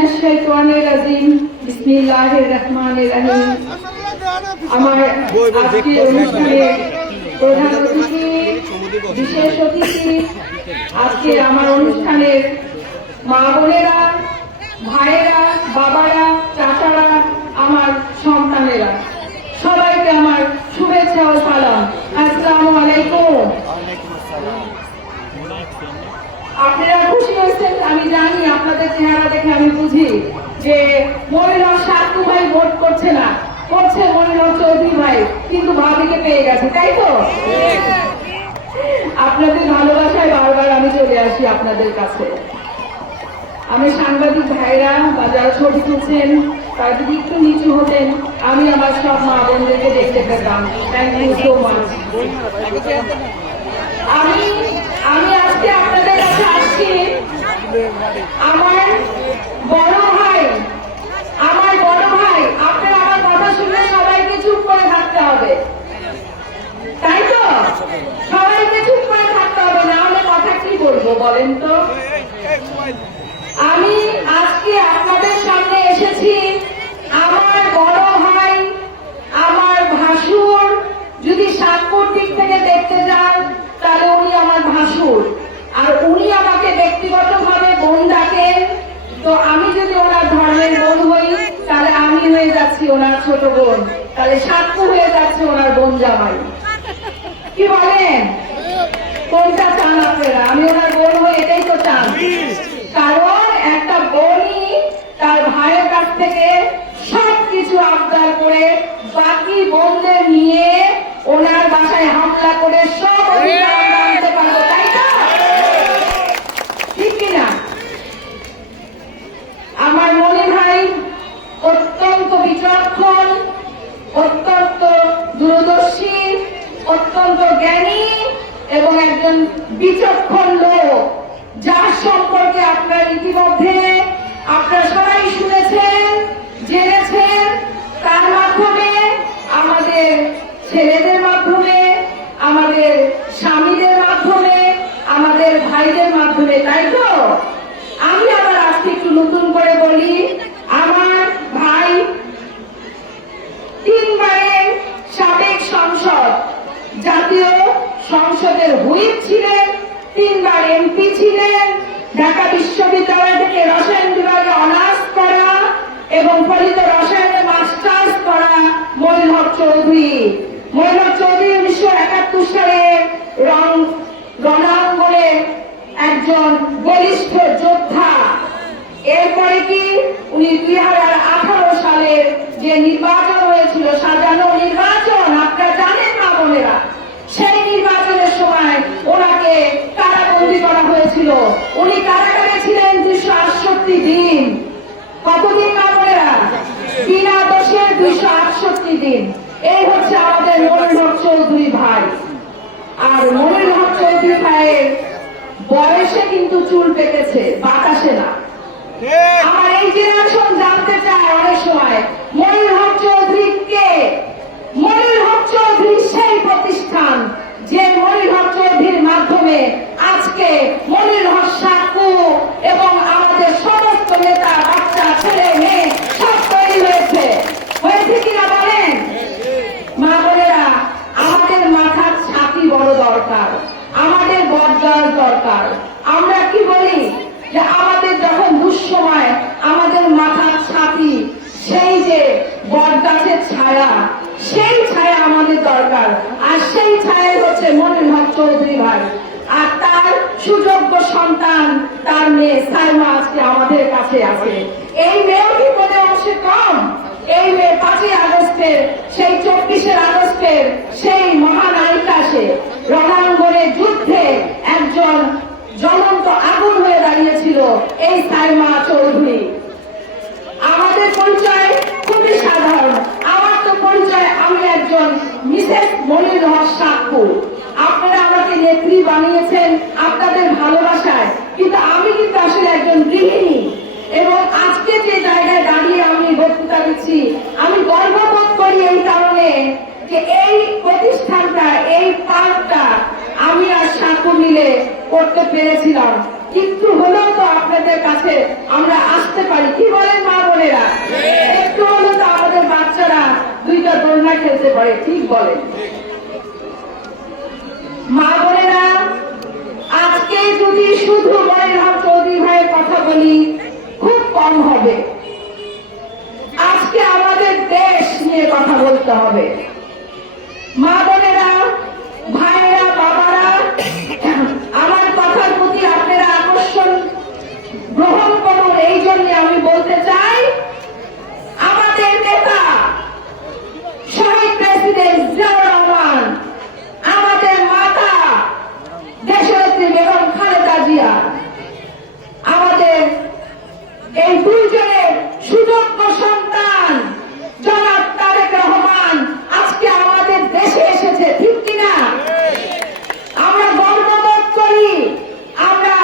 মিনাশ শাইতানির রাজিম বিসমিল্লাহির রহমানির রহিম। আমার আজকে অনুষ্ঠানে প্রধান অতিথি, বিশেষ অতিথি, আজকে আমার অনুষ্ঠানের মা বোনেরা, ভাইয়েরা, বাবারা, চাচারা, আমার সন্তানেরা, সবাইকে আমার শুভেচ্ছা ও সালাম। আসসালামু আলাইকুম। আপনারা খুশি হয়েছেন আমি জানি, আপনাদের চেহারা দেখে আমি বুঝি যে মনির হক সাতু ভাই ভোট করছে না, করছে মনির হক চৌধুরী ভাই, কিন্তু ভাবিকে পেয়ে গেছে, তাই তো? আপনাদের ভালোবাসায় বারবার আমি চলে আসি আপনাদের কাছে। আমি সাংবাদিক ভাইরা বা যারা ছবি তুলছেন তারা যদি একটু নিচু হতেন, আমি আমার সব মা বোনদেরকে দেখতে পেতাম। Thank you so much. আমি আজকে আপনাদের কাছে আসছি আমার বড় ভাই। আপনারা আমার কথা শুনলে সবাইকে চুপ করে থাকতে হবে, তাই তো? সবাইকে চুপ করে থাকতে হবে, না হলে কথা কি বলবো বলেন তো? আমি আজকে আপনাদের সামনে এসেছি আমার বড় ভাই, আমার ভাসুর। যদি সাতপুর দিক থেকে দেখতে যান তাহলে উনি আমার ভাসুর, আর উনি আমাকে ব্যক্তিগতভাবে বোন ডাকেন। তো আমি যদি ওনার ধর্মের বোন হই তাহলে আমি হয়ে যাচ্ছি ওনার ছোট বোন, তাহলে সাতপুর হয়ে যাচ্ছে ওনার বোন জামাই। কি বলেন, কোনটা চান আপনারা? আমি ওনার বোন হই, এটাই তো চান। কারণ একটা বোনই তার ভাইয়ের কাছ থেকে সবকিছু আবদার করে বাকি বোনদের নিয়ে ওনার বাসায় হামলা করে সব অধিকার আমরা আনতে পারবো, তাই তো? ঠিক কিনা? আমার মনে হয় অত্যন্ত বিচক্ষণ, অত্যন্ত দূরদর্শী, অত্যন্ত জ্ঞানী এবং একজন বিচক্ষণ লোক, যার সম্পর্কে আপনার ইতিমধ্যে আপনারা সবাই শুনেছেন, জেনেছেন, তার মাধ্যমে, আমাদের ছেলেদের মাধ্যমে, আমাদের স্বামীদের মাধ্যমে, আমাদের ভাইদের মাধ্যমে, তাই তো? আমি আবার আজকে একটু নতুন করে বলি, আমার ভাই 3 বারের সাবেক সংসদ, জাতীয় সংসদের হুইপ ছিলেন, 3 বার এমপি ছিলেন, ঢাকা বিশ্ববিদ্যালয় থেকে রসায়ন বিভাগে অনার্স করা এবং ফলিত রসায়নে মাস্টার্স করা মনির হক চৌধুরী। মনির হক চৌধুরী 1971 সালে রণাঙ্গনে একজন বলিষ্ঠ যোদ্ধা। এরপরে কি উনি 2018 সালে যে নির্বাচন হয়েছিল, সাজানো নির্বাচন, আপনারা জানেন মা বোনেরা, সেই নির্বাচনের সময় ওনাকে কারাবন্দী করা হয়েছিল। উনি কারাগারে ছিলেন 268 দিন। কতদিন মা বোনেরা? বিনা দোষে 268 দিন। এই হচ্ছে আমাদের মনির হক চৌধুরী ভাই। আর মনির হক চৌধুরী ভাইয়ের বয়সে কিন্তু চুল পেকেছে, বাতাসে না। আমার এই জেনারেশন জানতে চায় অনেক সময় মনির হক চৌধুরী কে? মনির হক চৌধুরী সেই প্রতিষ্ঠান যে মনির হক চৌধুরীর মাধ্যমে আজকে মনির হক সাকু এবং আমাদের সমস্ত নেতা, বাচ্চা, ছেলে মেয়ে সব তৈরি হয়েছে। হয়েছে কিনা বলেন? মা বোনেরা, আমাদের মাথার ছাতি বড় দরকার, আমাদের বদলার দরকার। আমরা কি বলি যে আমাদের যখন দুঃসময় আমাদের মাথার ছাতি, সেই যে বটগাছের ছায়া, সেই ছায়া আমাদের দরকার। আর সেই ছায়া হচ্ছে মনির হক চৌধুরী ভাই, আর তার সুযোগ্য সন্তান, তার মেয়ে সাইমা আজকে আমাদের কাছে আছে। এই মেয়েও কি কোনো অংশে কম? এই মেয়ে 5ই আগস্টের, সেই 24শে আগস্টের সেই মহানায়িকা, সে রণাঙ্গনে যুদ্ধে একজন জ্বলন্ত আগুন হয়ে দাঁড়িয়েছিল, এই সাইমা চৌধুরী। আমাদের পরিচয় খুবই সাধারণ। আমার তো পরিচয়, আমি একজন মিসেস মনির হক সাকু। আপনারা আমাকে নেত্রী বানিয়েছেন আপনাদের ভালোবাসায়, কিন্তু আমি কিন্তু আসলে একজন গৃহিণী। এবং আজকে যে জায়গায় দাঁড়িয়ে আমি বক্তৃতা দিচ্ছি, আমি গর্ববোধ করি এই কারণে যে এই প্রতিষ্ঠানটা, এই পার্কটা আমি আর সাকু মিলে করতে পেরেছিলাম। একটু হলেও তো আপনাদের কাছে আমরা আসতে পারি, কি পারে, ঠিক বলেন। মা বোনেরা, আজকে যদি শুধু মনিরহক চৌধুরী ভাইয়ের কথা বলি খুব কম হবে। আজকে আমাদের দেশ নিয়ে কথা বলতে হবে। মা বোনেরা, ভাইয়েরা, বাবারা, আমার কথার প্রতি আপনারা আকর্ষণ গ্রহণ করুন। এই জন্য আমি বলতে চাই, আমাদের নেতা শহীদ প্রেসিডেন্ট জিয়াউর রহমান, আমাদের মাতা দেশনেত্রী বেগম খালেদা জিয়া, আমাদের এই দুইজনের সুযোগ্য সন্তান জনাব তারেক রহমান আজকে আমাদের দেশে এসেছে, ঠিক কিনা? আমরা গর্ববোধ করি। আমরা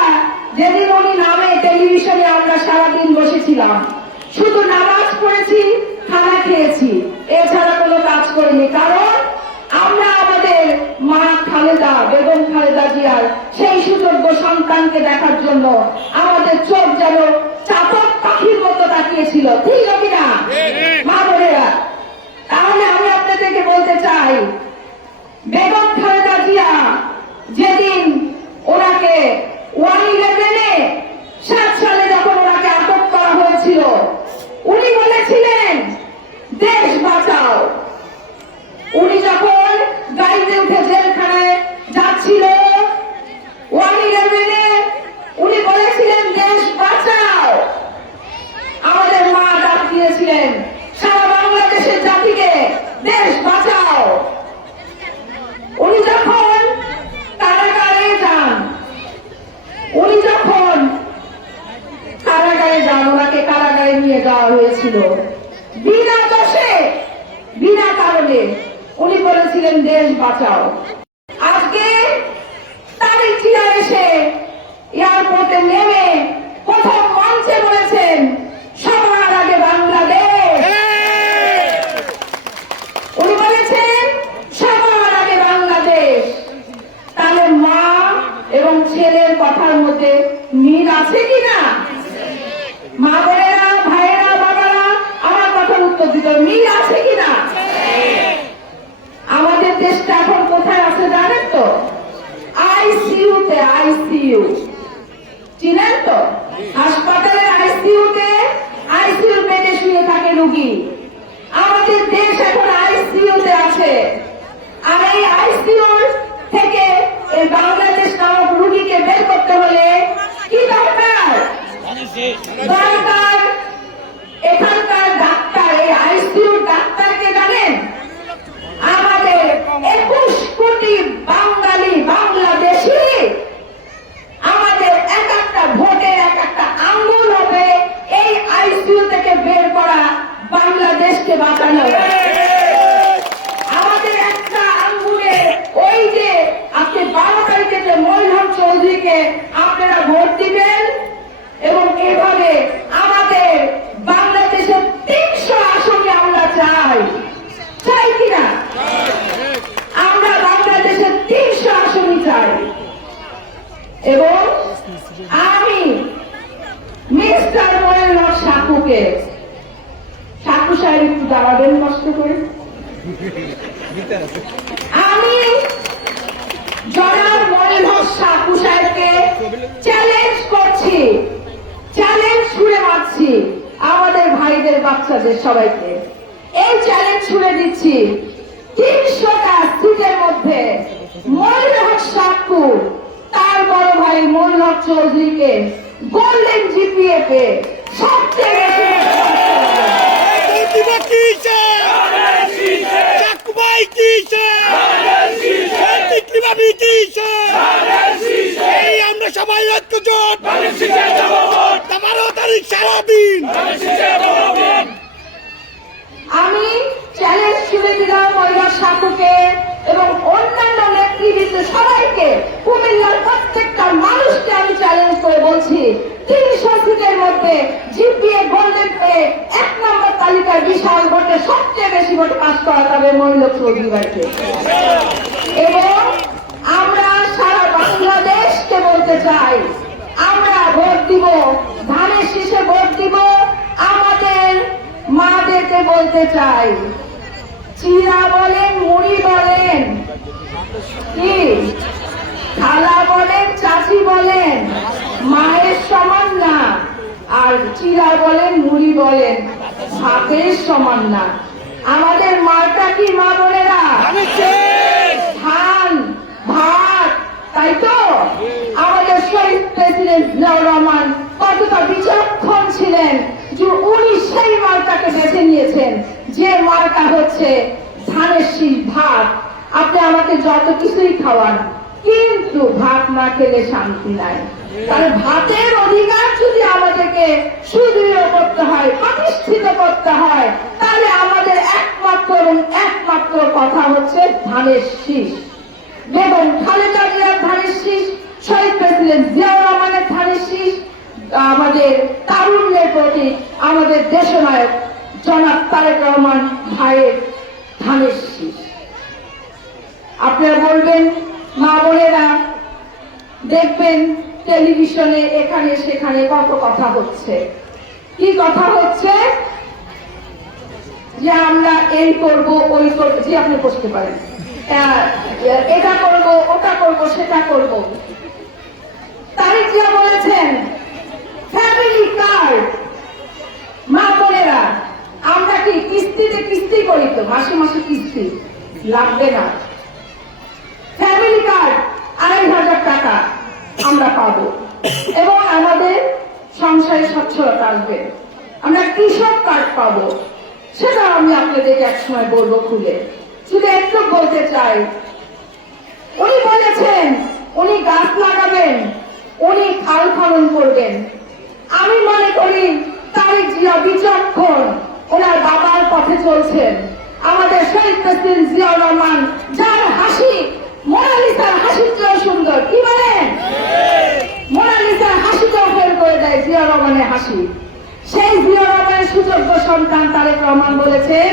যেদিন উনি নামে টেলিভিশনে আমরা সারাদিন বসেছিলাম, শুধু নামাজ পড়েছি, খানা খেয়েছি, এছাড়া কোনো কাজ করিনি। কারণ আমরা আমাদের মা খালেদা বেগম খালেদা জিয়ার সেই সুযোগ্য সন্তানকে দেখার জন্য আমাদের চোখ যেন চাতক পাখির মতো তাকিয়েছিল, ঠিক কিনা মা বোনেরা? তাহলে আমি আপনাদেরকে বলতে চাই, বেগম খালেদা জিয়া যেদিন ওনাকে 7 সালে যখন ওনাকে আটক করা হয়েছিল, উনি বলেছিলেন দেশ বাঁচাও। উনি যখন গাড়িতে উঠে জেলখানায় যাচ্ছিল 111-এ, উনি বলেছিলেন দেশ বাঁচাও। আমাদের মা ডাক দিয়েছিলেন সারা বাংলাদেশের জাতিকে, দেশ বাঁচাও। উনি যখন কারাগারে যান, ওনাকে কারাগারে নিয়ে যাওয়া হয়েছিল বিনা দোষে, বিনা কারণে। উনি বলেছিলেন দেশ বাঁচাও। আজকে তারিক জিয়া এসে এয়ারপোর্টে নেমে প্রথম মঞ্চে বলেছেন সবার আগে বাংলাদেশ। উনি বলেছেন সবার আগে বাংলাদেশ। তাহলে মা এবং ছেলের কথার মধ্যে মিল আছে কিনা? মা বোনেরা, ভাইয়েরা, বাবারা, আমার কথার উত্তর দিতে মিল আছে কিনা? আমাদের দেশটা এখন কোথায় আছে জানেন তো? আইসিইউতে। আইসিইউ চিনেন তো? হাসপাতালের আইসিইউ বেডে শুয়ে থাকে রোগী। আমাদের দেশ এখন আইসিইউতে আছে। আর এই আইসিইউ থেকে এই বাংলাদেশ নামক রোগীকে বের করতে হলে কি দরকার? দরকার এখানকার ডাক্তার। এই আইসিইউ ডাক্তারকে জানেন? আমাদের 21 কোটি বাঙালি বাংলাদেশি, আমাদের এক একটা ভোটে এক একটা আঙ্গুল হবে এই আইসিইউ থেকে বের করা, বাংলাদেশকে বাঁচানো। আমাদের একটা আঙ্গুলে ওই যে আজকে 12 তারিখে যে মনিরহক চৌধুরীকে আপনারা ভোট দিবেন, এবং এভাবে আমাদের বাংলাদেশের 300 আসনে আমরা চাই কিনা? আমরা বাংলাদেশের 300 আসনই চাই। এবং আমি মিস্টার মনিরহক সাকুকে, সাকু সাহেব একটু দাঁড়াবেন কষ্ট করে, আমি জনাব মনিরহক সাকু সাহেবকে চ্যালেঞ্জ করছি, চ্যালেঞ্জ ছুড়ে মারছি আমাদের ভাইদের, বাচ্চাদের সবাইকে। এই চ্যালেঞ্জ ছুড়ে দিচ্ছি, 300টা সিটের মধ্যে মনিরহক সাকু তার বড় ভাই মনিরহক চৌধুরীকে গোল্ডেন জিপিএ পে সবচেয়ে আমরা সবাই ঐক্যজোট 12 তারিখ সারাদিন। আমি চ্যালেঞ্জ ছুড়ে দিলাম মনিরহক সাকুকে এবং অন্যান্য নেতৃবৃন্দ সবাইকে, কুমিল্লার প্রত্যেকটা মানুষকে আমি চ্যালেঞ্জ করে বলছি, 300 সিটের মধ্যে জিপিএ গোল্ডেন পে 1 নম্বর তালিকার বিশাল ভোটে সবচেয়ে বেশি ভোট পাস করাতে হবে মনিরহক চৌধুরী ভাইকে। এবং আমরা সারা বাংলাদেশকে বলতে চাই, আমরা ভোট দিব, ধানের শীষে ভোট দিব। আমাদের মাদেরকে বলতে চাই, চিরা বলেন, মুড়ি বলেন, কি খালা বলেন, চাচি বলেন, মায়ের সমান না। আর চিরা বলেন, মুড়ি বলেন, ভাতের সমান না। আমাদের মাটা কি মা বোনেরা? ধান, ভাত, তাই তো? আমাদের শহীদ প্রেসিডেন্ট জিয়াউর রহমান কতটা বিচক্ষণ ছিলেন যে উনি সেই মার্কাকে বেছে নিয়েছেন, যে মার্কা হচ্ছে ধানের শীষ, ভাত। আপনি আমাকে যত কিছুই খাওয়ান, কিন্তু ভাত না খেলে শান্তি নাই। কারণ ভাতের অধিকার যদি আমাদেরকে সুদৃঢ় করতে হয়, প্রতিষ্ঠিত করতে হয়, তাহলে আমাদের একমাত্র কথা হচ্ছে ধানের শীষ। বেগম খালেদা জিয়ার ধানের শীষ, শহীদ প্রেসিডেন্ট জিয়াউর রহমানের ধানের শীষ, আমাদের তারুণ্যের প্রতি আমাদের দেশনায়ক জনাব তারেক রহমান ভাইয়ের ধানের শীষ। আপনারা বলবেন, মা বোনেরা দেখবেন টেলিভিশনে এখানে সেখানে কত কথা হচ্ছে। কি কথা হচ্ছে? যে আমরা এই করব, ওই করব, যে আপনি বসতে পারেন, এটা করব, ওটা করব, সেটা করব। তারেক জিয়া বলেছেন ফ্যামিলি কার্ড। মা বোনেরা, আমরা কি কিস্তিতে কিস্তি করি? তো মাসে মাসে কিস্তি লাগবে না। ফ্যামিলি কার্ড ২,৫০০ টাকা আমরা পাবো এবং আমাদের সংসারে স্বচ্ছলতা আসবে। আমরা কৃষক কার্ড পাবো, সেটা আমি আপনাদেরকে একসময় বলবো খুলে। শুধু একটু বলতে চাই, উনি বলেছেন উনি গাছ লাগাবেন, উনি খাল খনন করবেন। আমি মনে করি তারেক জিয়া বিচক্ষণ, ওনার বাবার পথে চলছেন। আমাদের শহীদ প্রেসিডেন্ট জিয়াউর রহমান, যার হাসি মোনালিসার হাসির চেয়েও সুন্দর, কি বলেন? মোনালিসার হাসিটাও ফেল করে দেয় জিয়াউর রহমানের হাসি। সেই জিয়াউর রহমানের সুযোগ্য সন্তান তারেক রহমান বলেছেন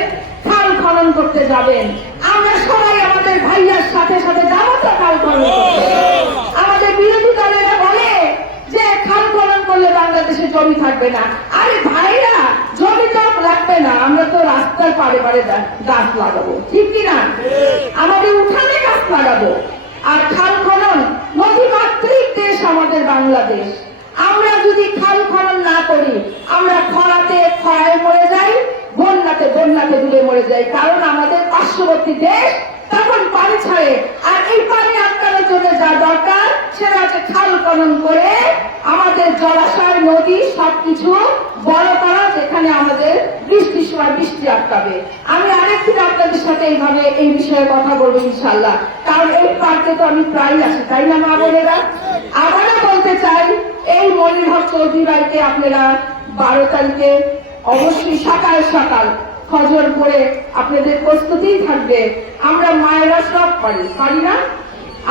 খাল খনন করতে যাবেন। আমরা সবাই আমাদের ভাইয়ার সাথে সাথে যাবো তো খাল খনন করতে। আমাদের বিরোধী দলেরা বলে যে খাল খনন করলে বাংলাদেশে জমি থাকবে না। আরে ভাইরা, জমি তো লাগবে না, আমরা তো রাস্তার পারে পারে গাছ লাগাবো, ঠিক কিনা? আমাদের উঠানে গাছ লাগাবো। আর খাল খনন, নদীমাতৃক দেশ আমাদের বাংলাদেশ। আমরা যদি খাল খনন না করি, আমরা খরাতে খরায় মরে যাই, বন্যাতে ডুবে মরে যাই। কারণ আমাদের পার্শ্ববর্তী দেশ তখন পানি ছাড়ে, আর এই পানি আটকানোর জন্য যা দরকার সেটা হচ্ছে খাল খনন করে আমাদের জলাশয়, নদী সবকিছু বড় করা, যেখানে আমাদের বৃষ্টির সময় বৃষ্টি আটকাবে। আমি আরেকদিন আপনাদের সাথে এইভাবে এই বিষয়ে কথা বলবো ইনশাল্লাহ, কারণ এই পার্কে তো আমি প্রায় আসি, তাই না মা বোনেরা? আবারও বলতে চাই, এই মনির হক চৌধুরী ভাইকে আপনারা 12 তারিখে অবশ্যই সকাল সকাল ফজর করে আপনাদের প্রস্তুতি থাকবে। আমরা মায়েরা সব পারি, পারি না?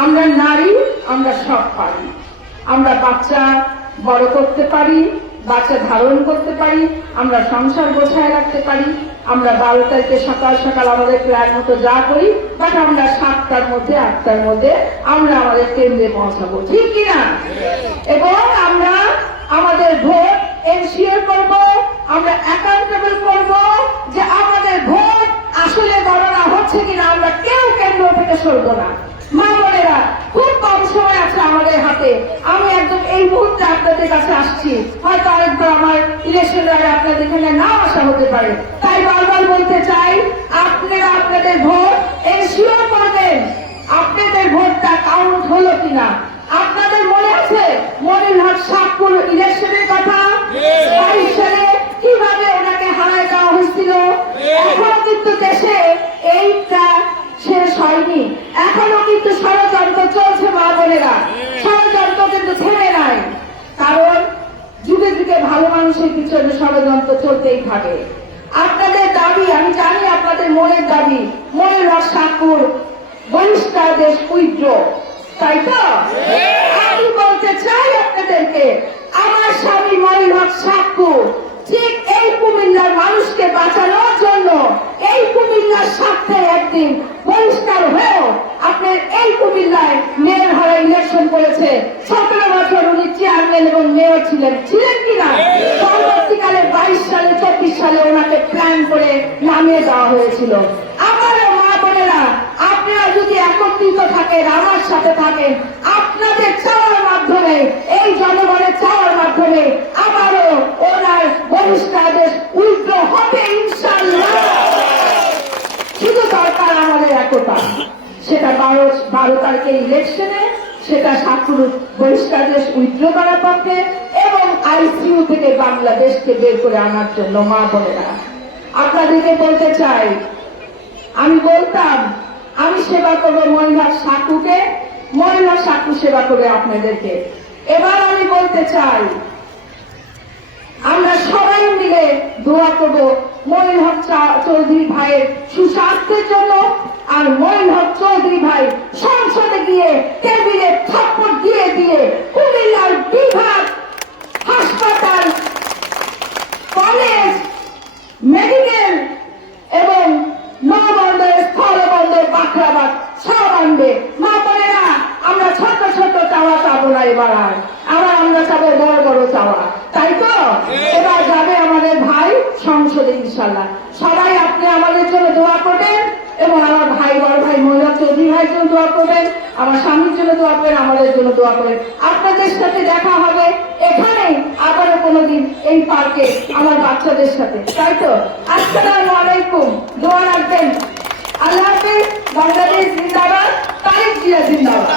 আমরা নারী, আমরা সব পারি। আমরা বাচ্চা বড় করতে পারি, বাচ্চা ধারণ করতে পারি, আমরা সংসার গোছায় রাখতে পারি। আমরা 12 তারিখে সকাল সকাল আমাদের প্ল্যান মতো যা করি, বাট আমরা 7টার মধ্যে 8টার মধ্যে আমরা আমাদের কেন্দ্রে পৌঁছাবো, ঠিক কিনা? এবং আমরা আমাদের ভোট এনশিওর করব, আমরা অ্যাকাউন্টেবল করব যে আমাদের ভোট আসলে গণনা হচ্ছে কিনা। আমরা কেউ কেন্দ্র থেকে সরব না। মা বোনেরা, খুব কম সময় আছে আমাদের হাতে। আমি একদম এই মুহূর্তে আপনাদের কাছে আসছি, হয়তো আরেকবার আমার ইলেকশন আগে আপনাদের এখানে নাও আসা হতে পারে। তাই বারবার বলতে চাই, আপনারা আপনাদের ভোট এনশিওর করবেন আপনাদের ভোটটা কাউন্ট হলো কিনা। আপনাদের মনে আছে মনির হক সাতপুর ইলেকশনের কথা? 22 সালে কিভাবে ওনাকে হারায় দেওয়া হয়েছিল। এখনো কিন্তু দেশে এইটা শেষ হয়নি, এখনো কিন্তু ষড়যন্ত্র চলছে মা বোনেরা। ষড়যন্ত্র কিন্তু থেমে নাই, কারণ যুগে যুগে ভালো মানুষের পিছনে ষড়যন্ত্র চলতেই থাকে। আপনাদের দাবি, আমি জানি আপনাদের মনের দাবি, মনির হক সাতপুর বহিষ্কার দেশ উইথড্র, তাই তো? আমি বলতে চাই আপনাদেরকে, আমার স্বামী মনির হক সাতপুর ঠিক এই কুমিল্লার মানুষকে বাঁচানোর জন্য এই কুমিল্লার স্বার্থে একদিন বহিষ্কার হয়েও আপনার এই কুমিল্লায় মেয়র হয়ে ইলেকশন করেছে। 17 বছর উনি চেয়ারম্যান এবং মেয়র ছিলেন কিনা? পরবর্তীকালে 22 সালে 24 সালে ওনাকে প্ল্যান করে নামিয়ে দেওয়া হয়েছিল। আমার একত্রিত থাকেন, আমার সাথে থাকেন। আপনাদের চাওয়ার মাধ্যমে, এই জনগণের চাওয়ার মাধ্যমে আবারও ওনার বহিষ্কারাদেশ উইথড্র হবে ইনশাআল্লাহ। শুধু দরকার আমাদের একতা, সেটা 12 তারিখের ইলেকশনে, সেটা সাকুর বহিষ্কারাদেশ উইথড্র করার পক্ষে এবং আইসিইউ থেকে বাংলাদেশকে বের করে আনার জন্য। মা বোনেরা, আপনাদেরকে বলতে চাই, আমি বলতাম আমি সেবা করবো মহিলা সাকুকে, মহিলা সাকু সেবা করবে আপনাদেরকে। এবার আমি বলতে চাই, আমরা সবাই মিলে দোয়া করব মঈন হক চৌধুরী ভাইয়ের সুস্বাস্থ্যের জন্য। আর মঈন হক চৌধুরী ভাই সংসদে গিয়ে টেবিলে থাপ্পড় দিয়ে দিয়ে কুমিল্লার বিভাগ, হাসপাতাল, কলেজ, মেডিকেল এবং নৌবন্দর, স্থলবন্দর, বাখরাবাদ সব আনবে। মা বোনেরা, আমরা ছোট ছোট চাওয়া চাবো না, এবার আর আমরা চাবো বড় বড় চাওয়া, তাই তো? এবার যাবে আমাদের ভাই সংসদে ইনশাল্লাহ। সবাই আপনি আমাদের জন্য দোয়া করবেন এবং আমার ভাই, বড় ভাই মহিলা চৌধুরী ভাইয়ের জন্য দোয়া করবেন, আমার স্বামীর জন্য দোয়া করবেন, আমাদের জন্য দোয়া করবেন। আপনাদের সাথে দেখা হবে এখানে আবারও কোনোদিন এই পার্কে আমার বাচ্চাদের সাথে, তাই তো? আসসালামু আলাইকুম, দোয়া রাখবেন। আল্লাহ হাফেজ। বাংলাদেশ জিন্দাবাদ, তারেক জিয়া জিন্দাবাদ।